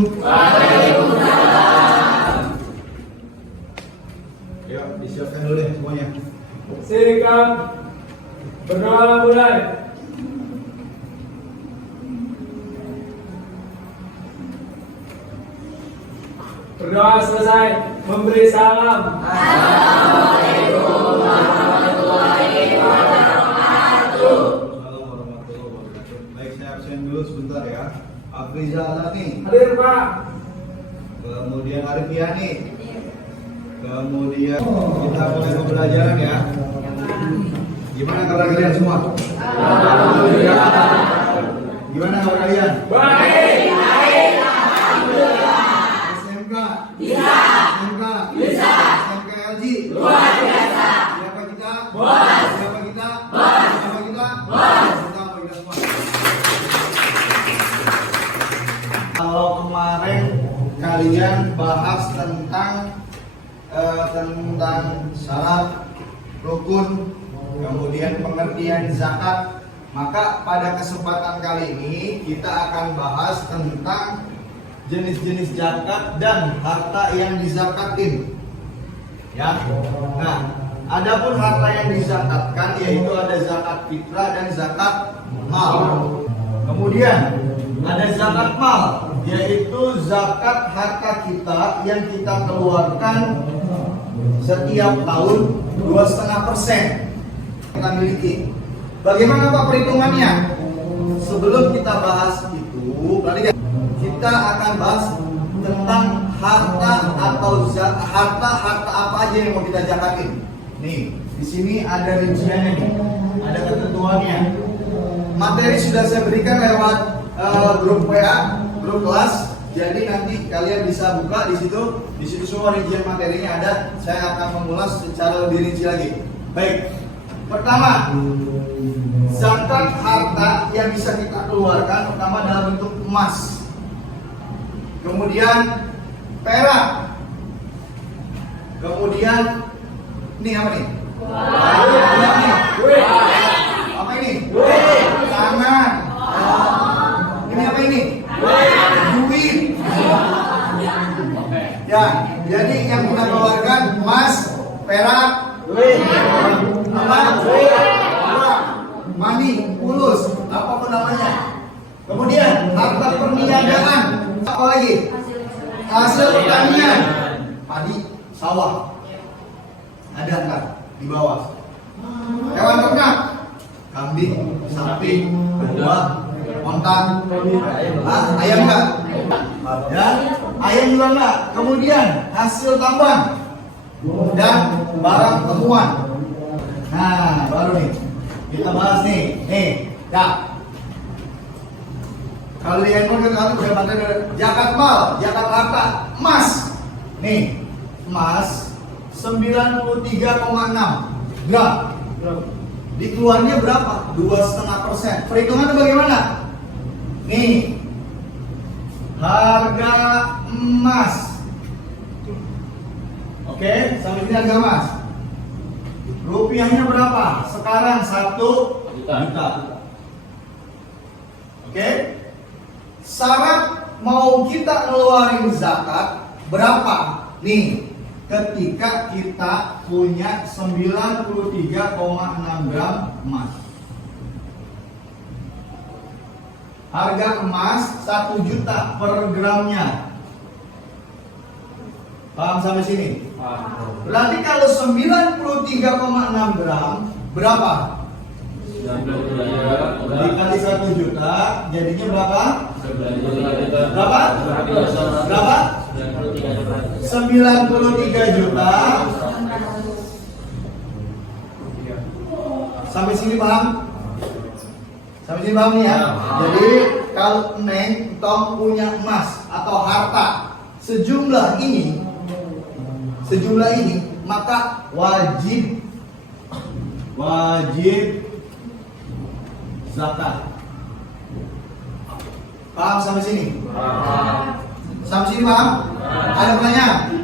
Waalaikumsalam. Yuk, disiapkan dulu deh semuanya. Silakan. Berdoa mulai. Berdoa selesai, memberi salam. Assalamualaikum warahmatullahi wabarakatuh. Assalamualaikum warahmatullahi wabarakatuh. Baik, saya absen dulu sebentar ya. Afriza Alani, Hadir Pak. kemudian Arifiani, kemudian kita mulai pembelajaran ya. Gimana kabar kalian semua? Gimana kabar kalian? Baik. SMK? Bisa. SMK? Bisa. SMK LG? Luar biasa. Siapa kita? Bos. Siapa kita? Bos. Siapa kita? Bos. Kita semua. Kalau kemarin kalian bahas tentang syarat rukun, kemudian pengertian zakat, maka pada kesempatan kali ini kita akan bahas tentang jenis-jenis zakat dan harta yang dizakatin. Ya. Nah, adapun harta yang dizakatkan yaitu ada zakat fitrah dan zakat mal. Kemudian ada zakat mal, yaitu zakat harta kita yang kita keluarkan setiap tahun 2,5% kita miliki. Bagaimana Pak perhitungannya? Sebelum kita bahas itu, berarti kita akan bahas tentang harta atau harta apa aja yang mau kita zakatin. Nih, di sini ada rinciannya nih, ada ketentuannya. Materi sudah saya berikan lewat grup WA, grup kelas. Jadi nanti kalian bisa buka di situ. Di situ semua rincian materinya ada. Saya akan mengulas secara lebih rinci lagi. Baik. Pertama, zakat harta yang bisa kita keluarkan pertama dalam bentuk emas. Kemudian perak. Kemudian ini apa nih? Apa ini? Tangan. Ini apa ini? Duit. Ya, jadi yang kita keluarkan emas, perak, apa? Money, fulus, apapun namanya. Kemudian harta perniagaan, apa lagi? Hasil pertanian, padi, sawah. Ada nggak di bawah? Hewan ternak, kambing, sapi, domba, onta, ayam nggak? Ya, ayam juga nggak. Kemudian hasil tambang dan barang temuan. Nah, baru nih kita bahas nih. Ya. Kalian pun kan udah materi zakat mal, zakat harta, emas. Nih, emas 93,6 gram. Dikeluarnya berapa? 2,5%. Perhitungannya bagaimana? Nih, harga emas. Oke, sampai sini harga emas. Rupiahnya berapa? Sekarang 1 juta. Oke? Syarat mau kita ngeluarin zakat berapa? Nih, ketika kita punya 93,6 gram emas. Harga emas 1 juta per gramnya. Paham sampai sini? Berarti kalau 93,6 gram berapa? Dikali 1 juta jadinya berapa? Berapa? 93 juta. Sampai sini paham? Sampai sini paham nih ya? Jadi kalau Neng Tom punya emas atau harta sejumlah ini, maka wajib zakat. Paham sampai sini? Sampai sini paham? Ada pertanyaan?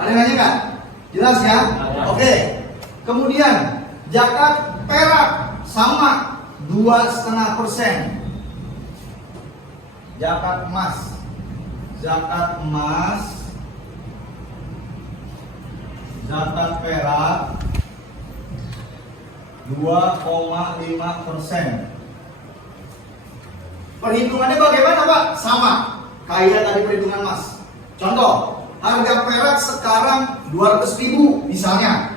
Ada nanya nggak? Jelas ya? Oke. Kemudian zakat perak sama 2,5%. Zakat emas zakat emas, zakat perak 2,5%. Perhitungannya bagaimana, Pak? Sama kayak tadi perhitungan emas. Contoh, harga perak sekarang 200.000 misalnya.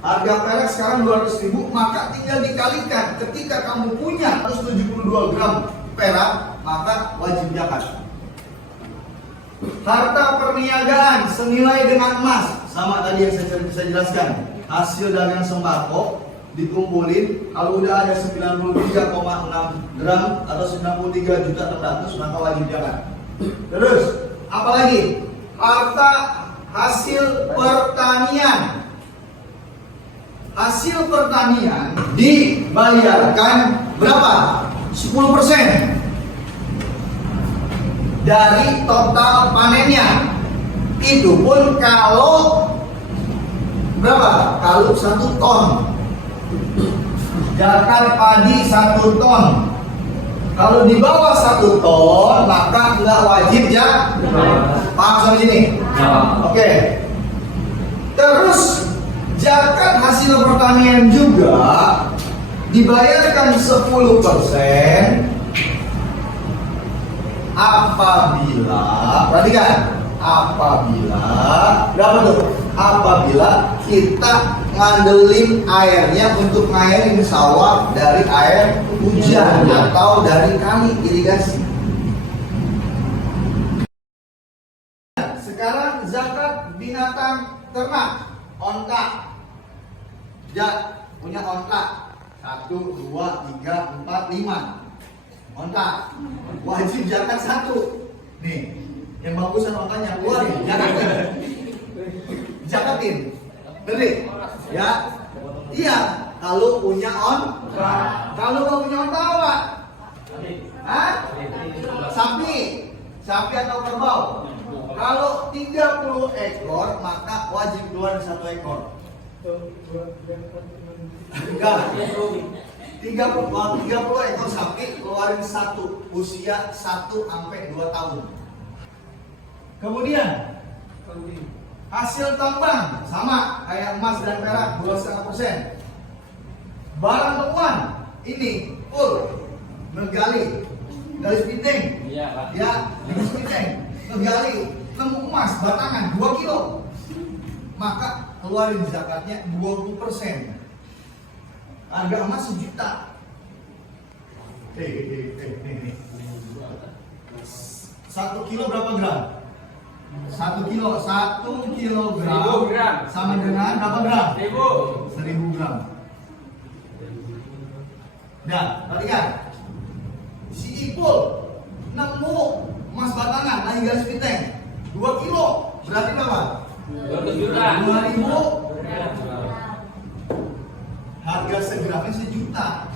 Harga perak sekarang 200.000, maka tinggal dikalikan. Ketika kamu punya 172 gram perak, maka wajib zakat. Harta perniagaan senilai dengan emas, sama tadi yang saya jelaskan. Hasil dagang sembako dikumpulin, kalau udah ada 93,6 gram atau 93.600.000, maka wajib zakat. Terus, apalagi? Harta hasil pertanian. Hasil pertanian dibayarkan berapa? 10% dari total panennya. Itu pun kalau berapa? Kalau 1 ton. Zakat padi 1 ton. Kalau di bawah 1 ton, maka nggak wajib ya. Paham sampai sini? Oke. Terus zakat hasil pertanian juga dibayarkan 10% apabila, perhatikan, berapa tuh? Apabila kita ngandelin airnya untuk ngairin sawah dari air hujan atau dari kali irigasi. Sekarang zakat binatang ternak, onta. Ya, punya onta 1, 2, 3, 4, 5 onta, wajib zakat 1. Nih, yang bagusan ontanya keluarin, zakatin. Beri, ya? Iya, kalau punya onta. Kalau nggak punya onta apa? Hah? Sapi atau kerbau. Kalau 30 ekor, maka wajib keluar 1 ekor. Enggak. 30 ekor sapi keluarin 1, usia 1 sampai 2 tahun. Kemudian hasil tambang sama kayak emas dan perak 2,5%. Barang temuan ini menggali, garis piting, ya, garis piting, menggali, nemu emas batangan 2 kilo, maka keluarin zakatnya 20%. Harga emas 1 juta. 1 kilo berapa gram? 1 kilogram sama dengan berapa gram? 1000 gram. Nah, perhatikan. Si Ipul nemu emas batangan lagi garis piting 2 kilo, berarti berapa? 2 juta. 2000. Harga segramnya 1 juta.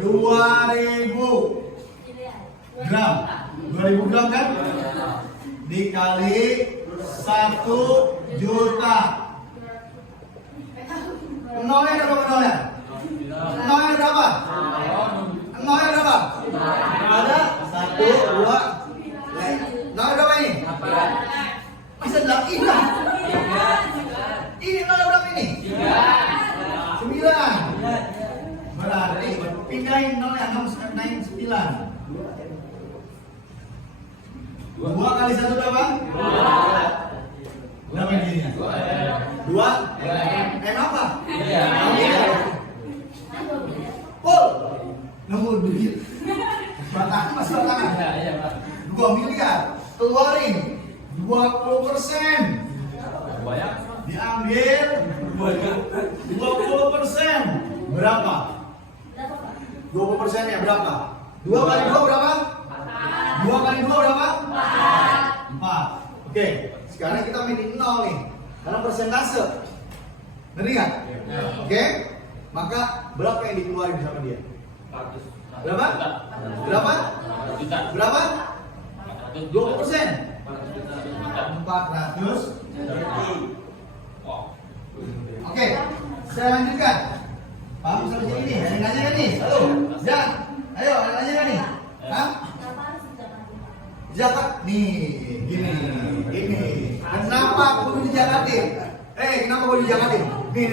2000 gram. 2000 gram kan? Dikali 1 juta. Nolnya berapa nolnya? Nolnya berapa? Nolnya berapa? Ada 1, 2. Nolnya berapa ini? Bisa 8. Ini nolnya berapa ini? 9. Berarti pindahin nolnya 6 naik 9. 2 kali 1 berapa? 2. Berapa jadinya? 2. Apa? Pul, nemu duit. Batangan masih batangan. 2 miliar. Keluarin 20%. Diambil 20%. Berapa? 20%-nya berapa? 2 kali 2 berapa? 2 kali 2 berapa? 4. Oke, sekarang kita mainin 0 nih. Karena persentase. Ngerti nggak? Oke, maka berapa yang dikeluarin sama dia? Berapa? Berapa? Berapa? 20%. 400. Oke, saya lanjutkan. Paham sampai sini nih? Ada yang nanya kan nih? Halo, Jan. Ayo, ada yang nanya kan nih? Hah? Zakat nih, gini. Kenapa kudu dijakatin? Kenapa kudu dijakatin? Nih.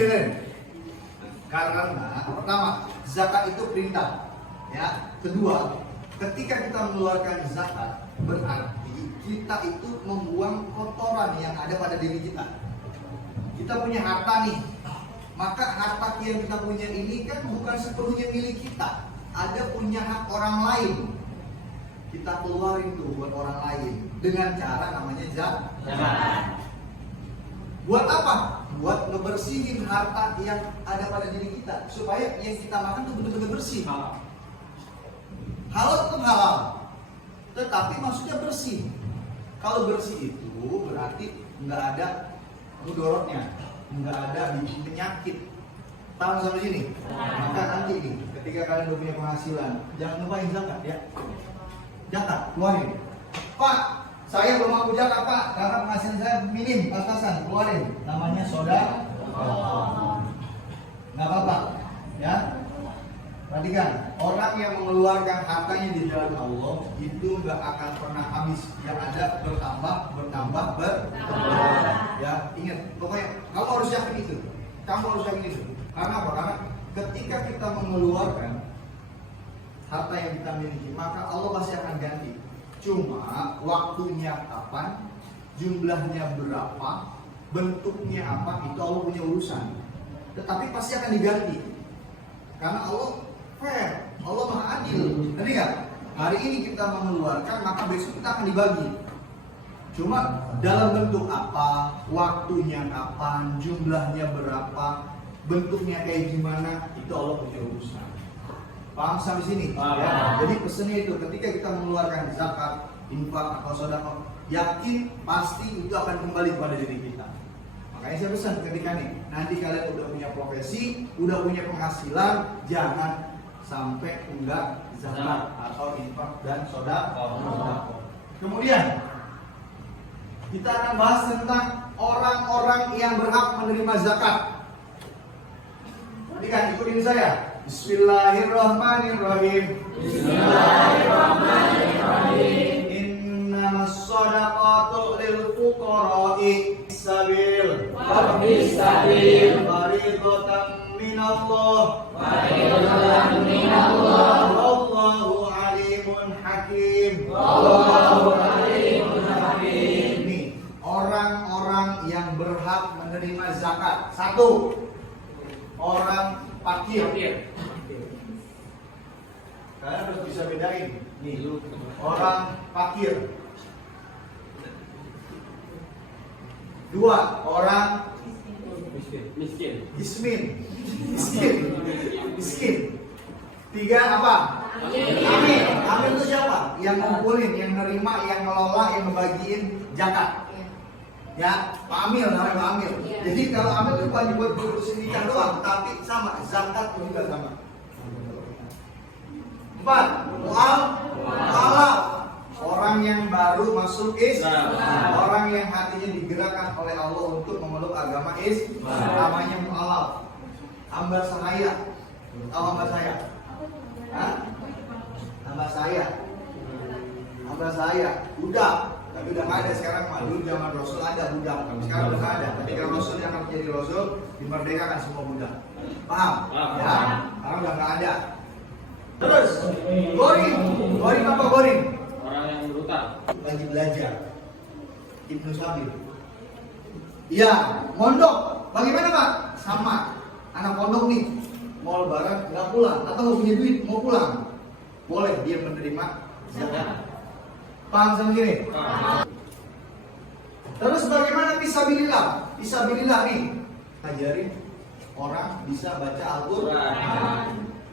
Karena pertama, zakat itu perintah. Ya. Kedua, ketika kita mengeluarkan zakat, berarti kita itu membuang kotoran yang ada pada diri kita. Kita punya harta nih, maka harta yang kita punya ini kan bukan sepenuhnya milik kita. Ada punya hak orang lain. Kita keluarin tuh buat orang lain dengan cara namanya zakat. Buat apa? Buat ngebersihin harta yang ada pada diri kita supaya yang kita makan tuh benar-benar bersih. Halal tetap halal, tetapi maksudnya bersih. Kalau bersih itu berarti nggak ada mudorotnya, nggak ada bikin penyakit. Tahu sampai sini? Maka nanti nih, ketika kalian udah punya penghasilan, jangan lupain zakat ya. Zakat, keluarin. Pak, saya belum mampu zakat Pak, karena penghasilan saya minim, pas-pasan, keluarin. Namanya sedekah. Nggak apa-apa, ya. Perhatikan, orang yang mengeluarkan hartanya di jalan Allah itu nggak akan pernah habis. Yang ada bertambah. Ya, ingat, pokoknya kamu harus yakin itu. Karena apa? Karena ketika kita mengeluarkan harta yang kita miliki, maka Allah pasti akan ganti. Cuma waktunya kapan, jumlahnya berapa, bentuknya apa, itu Allah punya urusan. Tetapi pasti akan diganti. Karena Allah fair, Allah maha adil. Ngerti nggak? Hari ini kita mengeluarkan, maka besok kita akan dibagi. Cuma dalam bentuk apa, waktunya kapan, jumlahnya berapa, bentuknya kayak gimana, itu Allah punya urusan. Paham sampai sini? Ya? Jadi pesannya itu, ketika kita mengeluarkan zakat, infak atau sedekah, yakin pasti itu akan kembali kepada diri kita. Makanya saya pesan ketika nih, nanti kalian udah punya profesi, udah punya penghasilan, jangan sampai enggak zakat atau infak dan sedekah. Kemudian kita akan bahas tentang orang-orang yang berhak menerima zakat. Perhatikan, ikutin saya. Bismillahirrahmanirrahim. Innamas shadaqatu lil fuqara'i sabil wa bisabil fariidatan minallah wallahu alimun hakim. Ini orang-orang yang berhak menerima zakat. Satu, orang fakir. Kalian harus bisa bedain. Nih, orang fakir. Dua, orang miskin. Tiga, apa? Amin itu siapa? Yang ngumpulin, yang nerima, yang ngelola, yang ngebagiin zakat. Ya, Pak Amil namanya Pak Amil. Jadi kalau Amil itu bukan dibuat ngurusin nikah doang, tapi sama zakat juga sama. 4. Mu'alaf, orang yang baru masuk Islam, orang yang hatinya digerakkan oleh Allah untuk memeluk agama Islam, namanya mu'alaf. Hamba sahaya, tahu hamba saya? Hamba saya, budak. Tapi udah nggak ada sekarang. Dulu zaman Rasul ada budak, tapi sekarang udah nggak ada. Ketika Rasul yang akan menjadi Rasul, dimerdekakan semua budak. Paham? Ya, sekarang udah nggak ada. Terus, gorim apa gorim? Orang yang berutang. Lagi belajar. Ibnu Sabil. Iya, mondok. Bagaimana Pak? Sama. Anak pondok nih, mau lebaran nggak pulang atau nggak punya duit mau pulang, boleh dia menerima zakat. Paham sama gini? Terus bagaimana fisabilillah? Fisabilillah nih, ajarin orang bisa baca Al-Quran.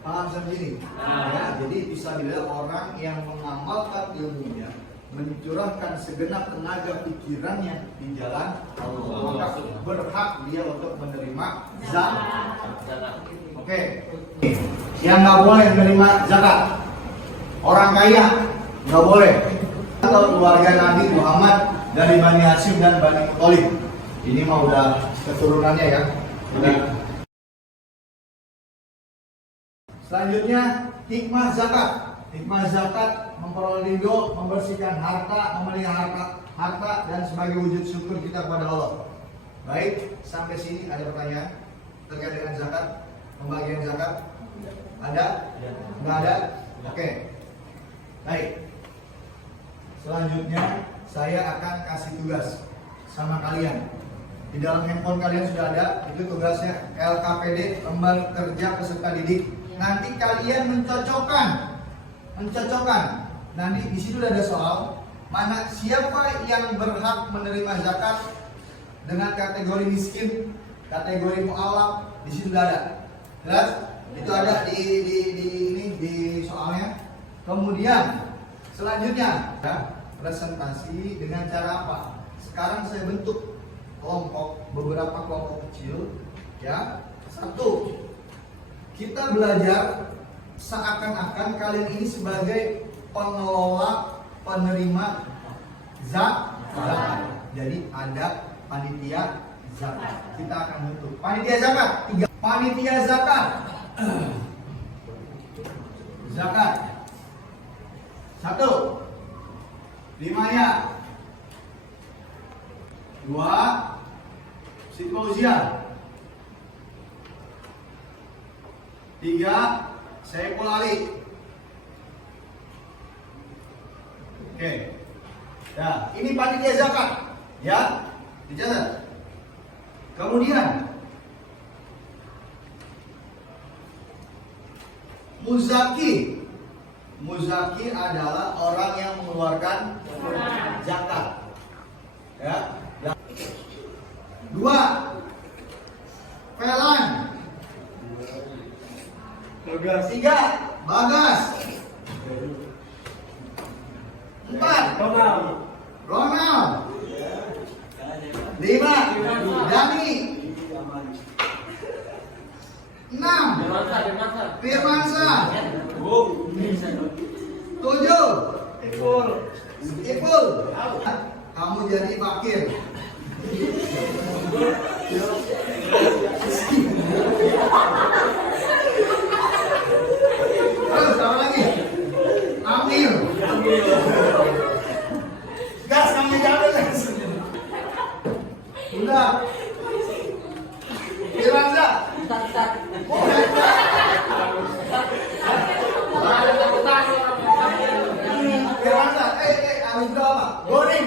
Paham sama gini? Ya, jadi fisabilillah orang yang mengamalkan ilmunya, mencurahkan segenap tenaga pikirannya di jalan Allah, maka berhak dia untuk menerima zakat. Oke. Yang nggak boleh menerima zakat, orang kaya nggak boleh. Atau keluarga Nabi Muhammad dari Bani Hashim dan Bani Muthalib. Ini mah udah keturunannya ya. Selanjutnya hikmah zakat. Hikmah zakat memperoleh ridho, membersihkan harta, memelihara harta dan sebagai wujud syukur kita kepada Allah. Baik, sampai sini ada pertanyaan terkait dengan zakat, pembagian zakat? Ada? Enggak ada? Oke. Baik. Selanjutnya saya akan kasih tugas sama kalian. Di dalam handphone kalian sudah ada, itu tugasnya LKPD, Lembar Kerja Peserta Didik. Nanti kalian mencocokkan. Nanti di situ ada soal mana siapa yang berhak menerima zakat dengan kategori miskin, kategori mu'alaf, di situ sudah ada. Jelas? Itu ada di soalnya. Kemudian selanjutnya presentasi dengan cara apa? Sekarang saya bentuk kelompok, beberapa kelompok kecil, ya. Satu, kita belajar seakan-akan kalian ini sebagai pengelola, penerima zakat. Jadi ada panitia zakat. Kita akan bentuk panitia zakat. Panitia zakat. Zakat. 1. Limaya. 2. Simposium. 3. Saiful Ali. Oke. Nah, ini panitia zakat, ya. Dicatat. Kemudian muzaki. Muzaki adalah orang yang mengeluarkan zakat. Ya. 2. Pelan. 3. Bagas. 4. Ronald. 5. Dani. 6. Firmansyah. 7. Ipul. Kamu jadi fakir. Terus sama lagi. Amil. Gas kamu jalan gas. Udah. Firmansyah. Firmansyah, habis berapa? Goreng.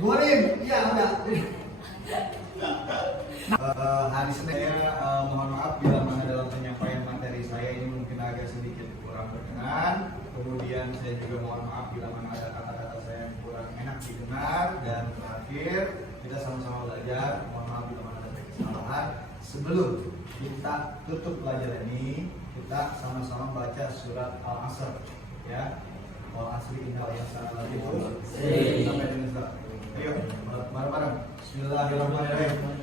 Goreng, iya udah. Hari Senin saya mohon maaf bila mana dalam penyampaian materi saya ini mungkin agak sedikit kurang berkenan. Kemudian saya juga mohon maaf bila mana ada kata-kata saya yang kurang enak didengar. Dan terakhir kita sama-sama belajar. Mohon maaf bila mana ada kesalahan. Sebelum kita tutup pelajaran ini, kita sama-sama baca surat Al-Asr, ya. Al-Asr innal insana lafi khusr. Sampai dengan Ayo, bareng-bareng. Bismillahirrahmanirrahim.